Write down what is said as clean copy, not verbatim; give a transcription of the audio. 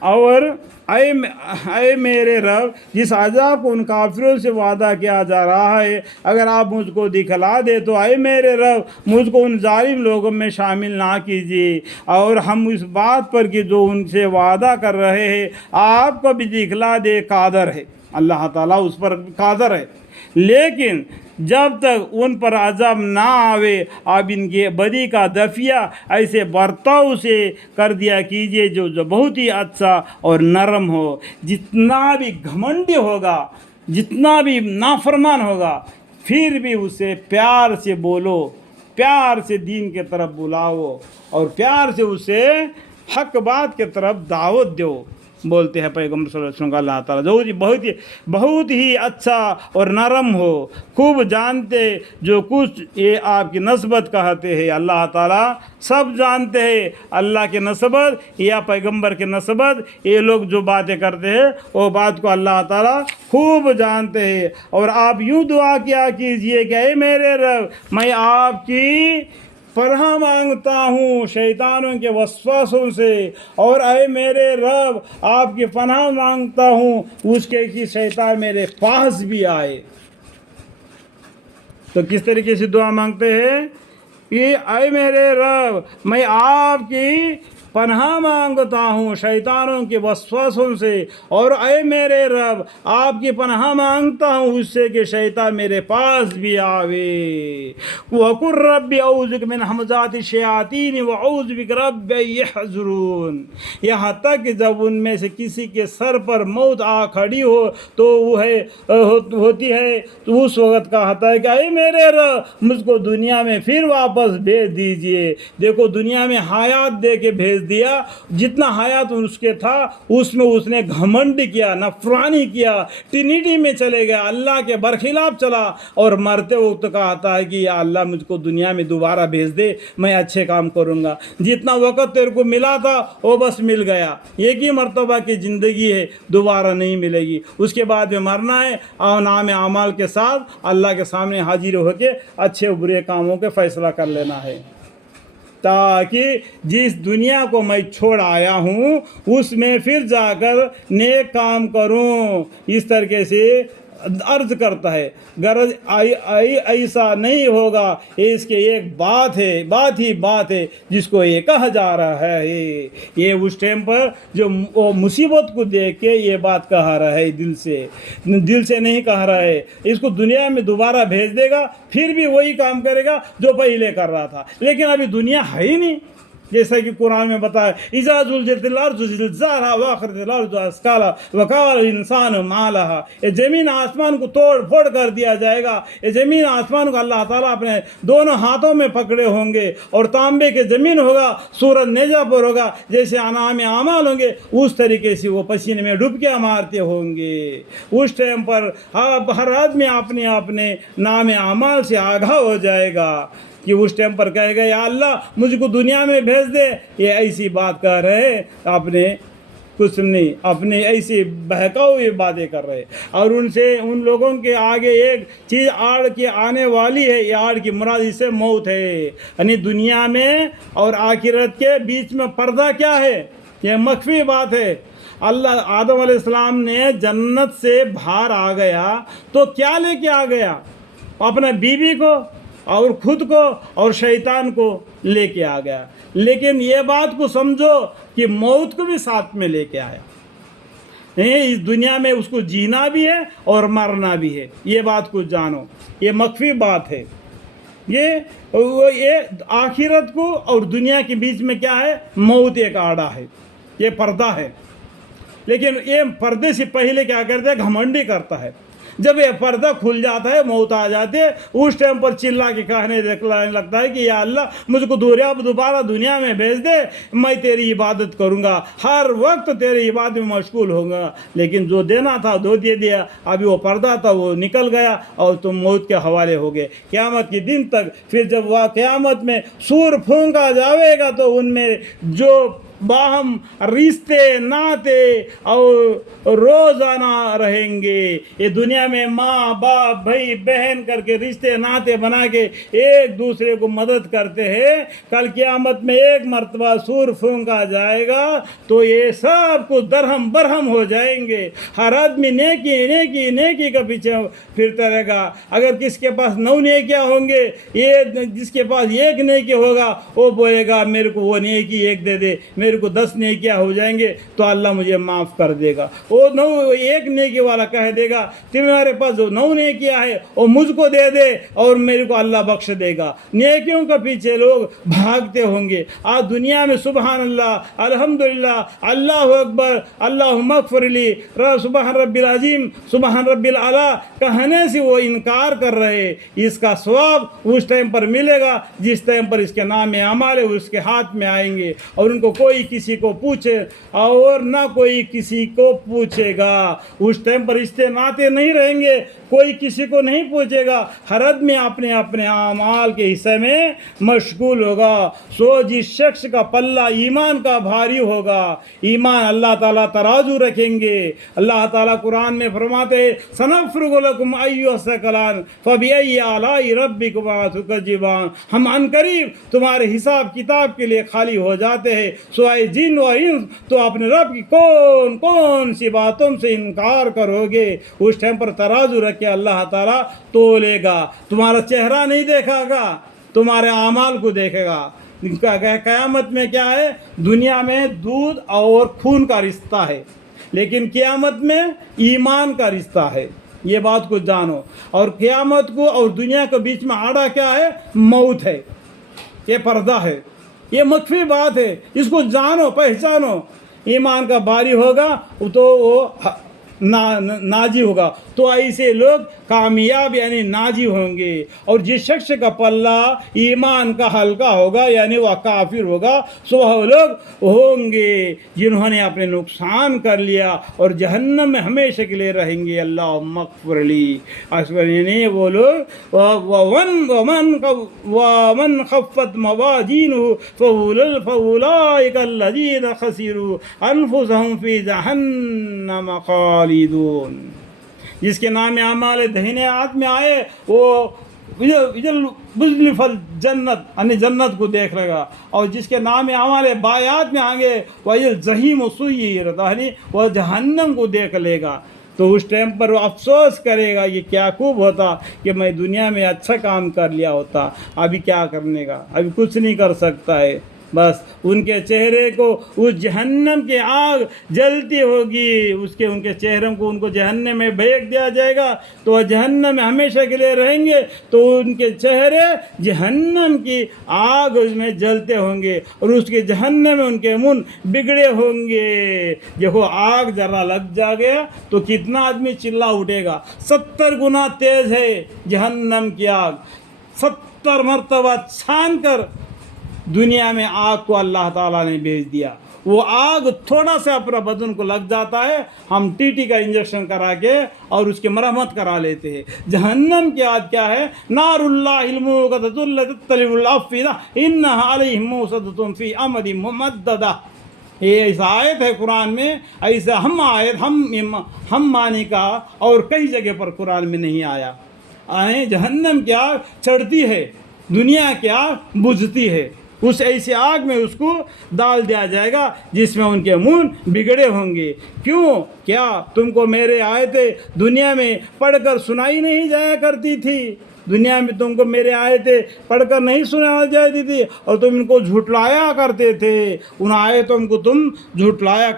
اور اے میرے رب، جس عذاب کو ان کافروں سے وعدہ کیا جا رہا ہے اگر آپ مجھ کو دکھلا دے تو اے میرے رب مجھ کو ان ظالم لوگوں میں شامل نہ کیجیے، اور ہم اس بات پر کہ جو ان سے وعدہ کر رہے ہیں آپ کو بھی دکھلا دے قادر ہے، اللہ تعالیٰ اس پر قادر ہے۔ لیکن جب تک ان پر عذاب نہ آوے آپ ان کی بدی کا دفیہ ایسے برتاؤ سے کر دیا کیجیے جو بہت ہی اچھا اور نرم ہو۔ جتنا بھی گھمنڈی ہوگا، جتنا بھی نافرمان ہوگا، پھر بھی اسے پیار سے بولو، پیار سے دین کے طرف بلاؤ اور پیار سے اسے حق بات کے طرف دعوت دو، بولتے ہیں پیغمبر صلی اللہ علیہ وسلم کا اللہ تعالیٰ، جو بہت ہی اچھا اور نرم ہو، خوب جانتے جو کچھ یہ آپ کی نسبت کہتے ہیں، اللہ تعالیٰ سب جانتے ہیں اللہ کے نسبت یا پیغمبر کے نسبت، یہ لوگ جو باتیں کرتے ہیں وہ بات کو اللہ تعالیٰ خوب جانتے ہیں۔ اور آپ یوں دعا کیا کیجئے کہ اے میرے رب میں آپ کی پناہ مانگتا ہوں شیطانوں کے وسوسوں سے، اور اے میرے رب آپ کی پناہ مانگتا ہوں اس کے کہ شیطان میرے پاس بھی آئے۔ تو کس طریقے سے دعا مانگتے ہیں کہ اے میرے رب میں آپ کی پناہ مانگتا ہوں شیطانوں کے وسوسوں سے، اور اے میرے رب آپ کی پناہ مانگتا ہوں اس سے کہ شیطان میرے پاس بھی آوے۔ وَقُلْ رَبِّ أَعُوذُ بِكَ مِنْ هَمَزَاتِ الشَّيَاطِينِ وَأَعُوذُ بِكَ رَبِّ أَن يَحْضُرُونِ۔ یہاں تک کہ جب ان میں سے کسی کے سر پر موت آ کھڑی ہو تو وہ ہوتی ہے تو اس وقت کہتا ہے کہ اے میرے رب مجھ کو دنیا میں پھر واپس بھیج دیجئے۔ دیکھو دنیا میں حیات دے کے بھیج دیا، جتنا حیات اس کے تھا اس میں اس نے گھمنڈ کیا، نفرانی کیا، ٹرینیٹی میں چلے گیا، اللہ کے برخلاف چلا، اور مرتے وقت کہتا ہے کہ یا اللہ مجھ کو دنیا میں دوبارہ بھیج دے، میں اچھے کام کروں گا۔ جتنا وقت تیرے کو ملا تھا وہ بس مل گیا، ایک ہی مرتبہ کی زندگی ہے، دوبارہ نہیں ملے گی، اس کے بعد میں مرنا ہے اور نام اعمال کے ساتھ اللہ کے سامنے حاضر ہو کے اچھے برے کاموں کے فیصلہ کر لینا ہے، تاکہ جس دنیا کو میں چھوڑ آیا ہوں اس میں پھر جا کر نیک کام کروں۔ اس طریقے سے عرض کرتا ہے، غرض ایسا نہیں ہوگا، اس کے ایک بات ہے جس کو یہ کہا جا رہا ہے، یہ اس ٹائم پر جو مصیبت کو دیکھ کے یہ بات کہا رہا ہے، دل سے نہیں کہا رہا ہے۔ اس کو دنیا میں دوبارہ بھیج دے گا پھر بھی وہی کام کرے گا جو پہلے کر رہا تھا، لیکن ابھی دنیا ہے ہی نہیں، جیسا کہ قرآن میں بتایا اذا زلزلت الارض زلزالها واخرجت الارض اثقالها وقال الانسان ما لها، یہ زمین آسمان کو توڑ پھوڑ کر دیا جائے گا، یہ زمین آسمان کو اللہ تعالیٰ اپنے دونوں ہاتھوں میں پکڑے ہوں گے، اور تانبے کے زمین ہوگا، سورج نیزہ پر ہوگا، جیسے انعام اعمال ہوں گے اس طریقے سے وہ پسینے میں ڈبکیاں مارتے ہوں گے۔ اس ٹائم پر ہر آدمی اپنے اپنے نام اعمال سے آگاہ ہو جائے گا کہ اس ٹائم پر کہے گا یا اللہ مجھ کو دنیا میں بھیج دے۔ یہ ایسی بات کر رہے اپنے کچھ نہیں، اپنے ایسی بہکاؤ ہوئی باتیں کر رہے، اور ان لوگوں کے آگے ایک چیز آڑ کے آنے والی ہے، یہ آڑ کی مراد اس سے موت ہے، یعنی دنیا میں اور آخرت کے بیچ میں پردہ کیا ہے، یہ مخفی بات ہے۔ اللہ آدم علیہ السلام نے جنت سے باہر آ گیا تو کیا لے کے آ گیا؟ اپنا بیوی کو اور خود کو اور شیطان کو لے کے آ گیا، لیکن یہ بات کو سمجھو کہ موت کو بھی ساتھ میں لے کے آیا۔ اس دنیا میں اس کو جینا بھی ہے اور مرنا بھی ہے، یہ بات کو جانو، یہ مخفی بات ہے۔ یہ آخرت کو اور دنیا کے بیچ میں کیا ہے؟ موت ایک آڑا ہے، یہ پردہ ہے، لیکن یہ پردے سے پہلے کیا کرتا ہے؟ گھمنڈی کرتا ہے۔ جب یہ پردہ کھل جاتا ہے، موت آ جاتی ہے، اس ٹائم پر چلا کے کہنے لگتا ہے کہ یا اللہ مجھ کو دوبارہ دنیا میں بھیج دے، میں تیری عبادت کروں گا، ہر وقت تیری عبادت میں مشغول ہوں گا۔ لیکن جو دینا تھا دو دے دیا، ابھی وہ پردہ تھا وہ نکل گیا اور تم موت کے حوالے ہو گئے قیامت کے دن تک۔ پھر جب وہ قیامت میں سور پھونکا جاوے گا تو ان میں جو باہم رشتے ناتے اور روزانہ رہیں گے، یہ دنیا دنیا میں ماں باپ بھائی بہن کر کے رشتے ناطے بنا کے ایک دوسرے کو مدد کرتے ہیں، کل قیامت میں ایک مرتبہ سور پھونکا جائے گا تو یہ سب کچھ درہم برہم ہو جائیں گے۔ ہر آدمی نیکی نیکی نیکی کا پیچھے پھرتا رہے گا۔ اگر کس کے پاس 9 نیکیاں ہوں گے، یہ جس کے پاس 1 نیکی ہوگا وہ بولے گا میرے کو وہ نیکی 1 دے دے، میرے کو 10 نیکیاں ہو جائیں گے تو اللہ مجھے معاف کر دے گا۔ وہ 1 نیکی والا کہہ دے گا تمہارے پاس جو 9 نیکیاں ہے وہ مجھ کو دے دے اور میرے کو اللہ بخش دے گا۔ نیکیوں کے پیچھے لوگ بھاگتے ہوں گے۔ آج دنیا میں سبحان اللہ، الحمدللہ، اللہ اکبر، اللہم اغفر لی، سبحان رب العظیم، سبحان رب العلیٰ کہنے سے وہ انکار کر رہے، اس کا ثواب اس ٹائم پر ملے گا جس ٹائم پر اس کے نام اعمال اس کے ہاتھ میں آئیں گے، اور ان کو کوئی کسی کو پوچھے اور نہ کوئی کسی کو پوچھے گا۔ اس ٹائم پر رشتے ناطے نہیں رہیں گے، کوئی کسی کو نہیں پوچھے گا، ہر آدمی اپنے اپنے اعمال کے حصے میں مشغول ہوگا۔ سو جس شخص کا پلہ ایمان کا بھاری ہوگا، ایمان اللہ تعالیٰ ترازو رکھیں گے۔ اللہ تعالیٰ قرآن میں فرماتے ہیں سنفرغ لکم ایھا الثقلان فبأی آلاء ربکما تکذبان، ہم عنقریب تمہارے حساب کتاب کے لیے خالی ہو جاتے ہیں، سوائے جن و انس تو اپنے رب کی کون کون سی باتوں سے انکار کرو گے۔ اس ٹائم پر ترازو رکھ کہ اللہ تعالیٰ تولے گا، تمہارا چہرہ نہیں دیکھا گا، تمہارے اعمال کو دیکھے گا۔ قیامت میں کیا ہے؟ دنیا میں دودھ اور خون کا رشتہ ہے، لیکن قیامت میں ایمان کا رشتہ ہے، یہ بات کو جانو۔ اور قیامت کو اور دنیا کے بیچ میں آڑا کیا ہے؟ موت ہے، یہ پردہ ہے، یہ مخفی بات ہے، اس کو جانو پہچانو۔ ایمان کا باری ہوگا تو وہ ناجی ہوگا، تو ایسے لوگ کامیاب یعنی ناجی ہوں گے۔ اور جس شخص کا پلہ ایمان کا ہلکا ہوگا یعنی وہ کافر ہوگا، سو وہ لوگ ہوں گے جنہوں نے اپنے نقصان کر لیا اور جہنم میں ہمیشہ کے لیے رہیں گے۔ اللہم اغفر لی، یعنی وہ لوگ ومن خفت موازینہ فاولئک الذین خسروا انفسہم فی جہنم خالدون۔ جس کے نام اعمال دہنے ہاتھ میں آئے وہ بزلف الجنت یعنی جنت کو دیکھ لے گا، اور جس کے نام اعمال بائیں ہاتھ میں آئیں گے وہ الجحیم سعیرت یعنی وہ جہنم کو دیکھ لے گا۔ تو اس ٹائم پر وہ افسوس کرے گا یہ کیا خوب ہوتا کہ میں دنیا میں اچھا کام کر لیا ہوتا، ابھی کیا کرنے کا، ابھی کچھ نہیں کر سکتا ہے۔ بس ان کے چہرے کو اس جہنم کی آگ جلتی ہوگی، ان کے چہروں کو ان کو جہنم میں پھینک دیا جائے گا تو وہ جہنم میں ہمیشہ کے لیے رہیں گے، تو ان کے چہرے جہنم کی آگ میں جلتے ہوں گے، اور اس کے جہنم میں ان کے منہ بگڑے ہوں گے۔ دیکھو آگ ذرا لگ جا گیا تو کتنا آدمی چلا اٹھے گا، 70 گنا تیز ہے جہنم کی آگ، 70 مرتبہ چھان کر دنیا میں آگ کو اللہ تعالیٰ نے بھیج دیا۔ وہ آگ تھوڑا سا اپنا بدن کو لگ جاتا ہے، ہم ٹی کا انجیکشن کرا کے اور اس کی مرہمت کرا لیتے ہیں۔ جہنم کی آگ کیا ہے؟ نار اللہ الموقدۃ التی تطلع الافئدہ انھا علیہم موصدۃ فی امد ممددہ۔ یہ ایسا آیت ہے قرآن میں، ایسا ہم معنی کا اور کئی جگہ پر قرآن میں نہیں آیا۔ جہنم کی آگ چڑھتی ہے، دنیا کی آگ بجھتی ہے، اس ایسی آگ میں اس کو ڈال دیا جائے گا جس میں ان کے منہ بگڑے ہوں گے۔ کیوں؟ کیا تم کو میرے آیتیں دنیا میں پڑھ کر سنائی نہیں جایا کرتی تھی؟ دنیا میں تم کو میرے آیتیں پڑھ کر نہیں سنا جاتی تھی اور تم ان کو جھٹلایا کرتے تھے، ان آیتوں کو تم جھٹلایا